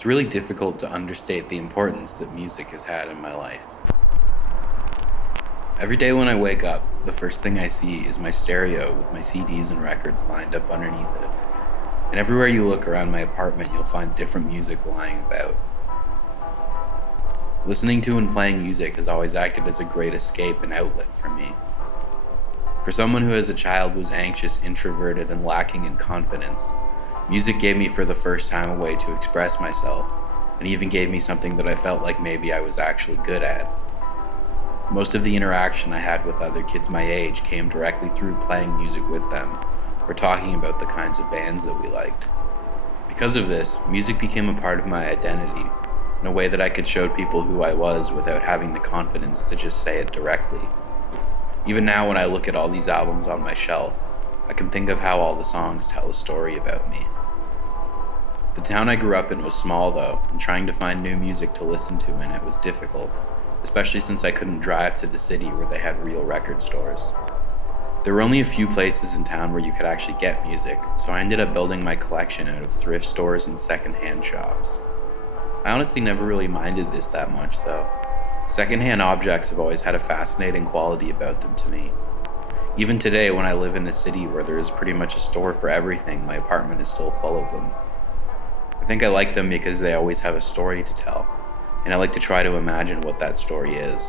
It's really difficult to understate the importance that music has had in my life. Every day when I wake up, the first thing I see is my stereo with my CDs and records lined up underneath it. And everywhere you look around my apartment, you'll find different music lying about. Listening to and playing music has always acted as a great escape and outlet for me. For someone who as a child was anxious, introverted, and lacking in confidence, music gave me for the first time a way to express myself, and even gave me something that I felt like maybe I was actually good at. Most of the interaction I had with other kids my age came directly through playing music with them, or talking about the kinds of bands that we liked. Because of this, music became a part of my identity, in a way that I could show people who I was without having the confidence to just say it directly. Even now when I look at all these albums on my shelf, I can think of how all the songs tell a story about me. The town I grew up in was small though, and trying to find new music to listen to in it was difficult, especially since I couldn't drive to the city where they had real record stores. There were only a few places in town where you could actually get music, so I ended up building my collection out of thrift stores and secondhand shops. I honestly never really minded this that much though. Secondhand objects have always had a fascinating quality about them to me. Even today, when I live in a city where there is pretty much a store for everything, my apartment is still full of them. I think I like them because they always have a story to tell, and I like to try to imagine what that story is.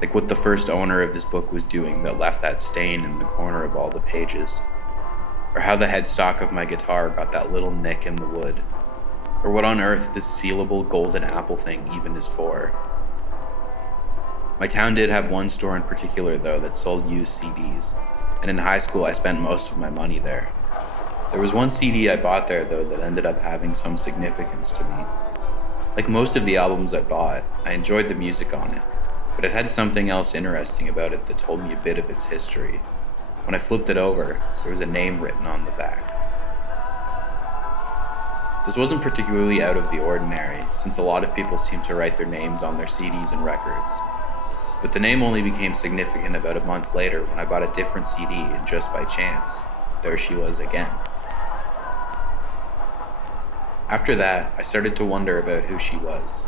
Like what the first owner of this book was doing that left that stain in the corner of all the pages. Or how the headstock of my guitar got that little nick in the wood. Or what on earth this sealable golden apple thing even is for. My town did have one store in particular though that sold used CDs, and in high school I spent most of my money there. There was one CD I bought there though that ended up having some significance to me. Like most of the albums I bought, I enjoyed the music on it, but it had something else interesting about it that told me a bit of its history. When I flipped it over, there was a name written on the back. This wasn't particularly out of the ordinary, since a lot of people seem to write their names on their CDs and records. But the name only became significant about a month later when I bought a different CD and just by chance, there she was again. After that, I started to wonder about who she was.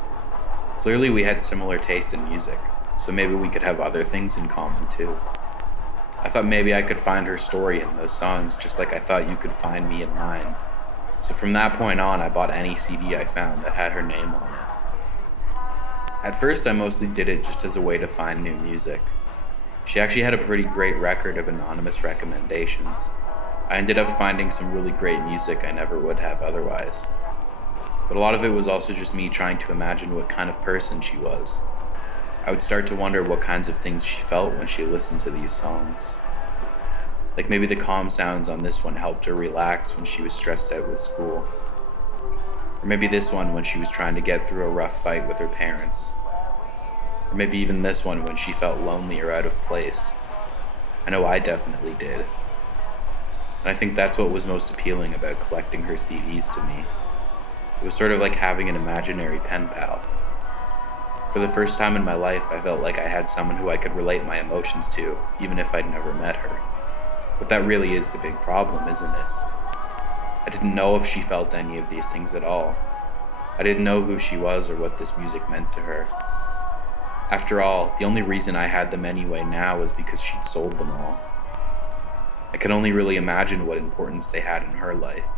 Clearly we had similar taste in music, so maybe we could have other things in common too. I thought maybe I could find her story in those songs just like I thought you could find me in mine. So from that point on, I bought any CD I found that had her name on it. At first, I mostly did it just as a way to find new music. She actually had a pretty great record of anonymous recommendations. I ended up finding some really great music I never would have otherwise. But a lot of it was also just me trying to imagine what kind of person she was. I would start to wonder what kinds of things she felt when she listened to these songs. Like maybe the calm sounds on this one helped her relax when she was stressed out with school. Or maybe this one when she was trying to get through a rough fight with her parents. Or maybe even this one when she felt lonely or out of place. I know I definitely did. And I think that's what was most appealing about collecting her CDs to me. It was sort of like having an imaginary pen pal. For the first time in my life, I felt like I had someone who I could relate my emotions to, even if I'd never met her. But that really is the big problem, isn't it? I didn't know if she felt any of these things at all. I didn't know who she was or what this music meant to her. After all, the only reason I had them anyway now was because she'd sold them all. I can only really imagine what importance they had in her life,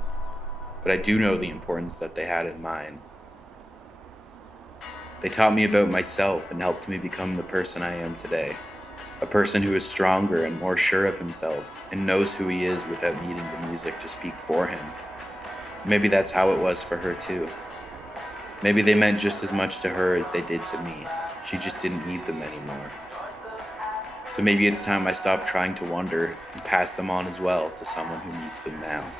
but I do know the importance that they had in mine. They taught me about myself and helped me become the person I am today. A person who is stronger and more sure of himself and knows who he is without needing the music to speak for him. Maybe that's how it was for her too. Maybe they meant just as much to her as they did to me. She just didn't need them anymore. So maybe it's time I stopped trying to wonder and pass them on as well to someone who needs them now.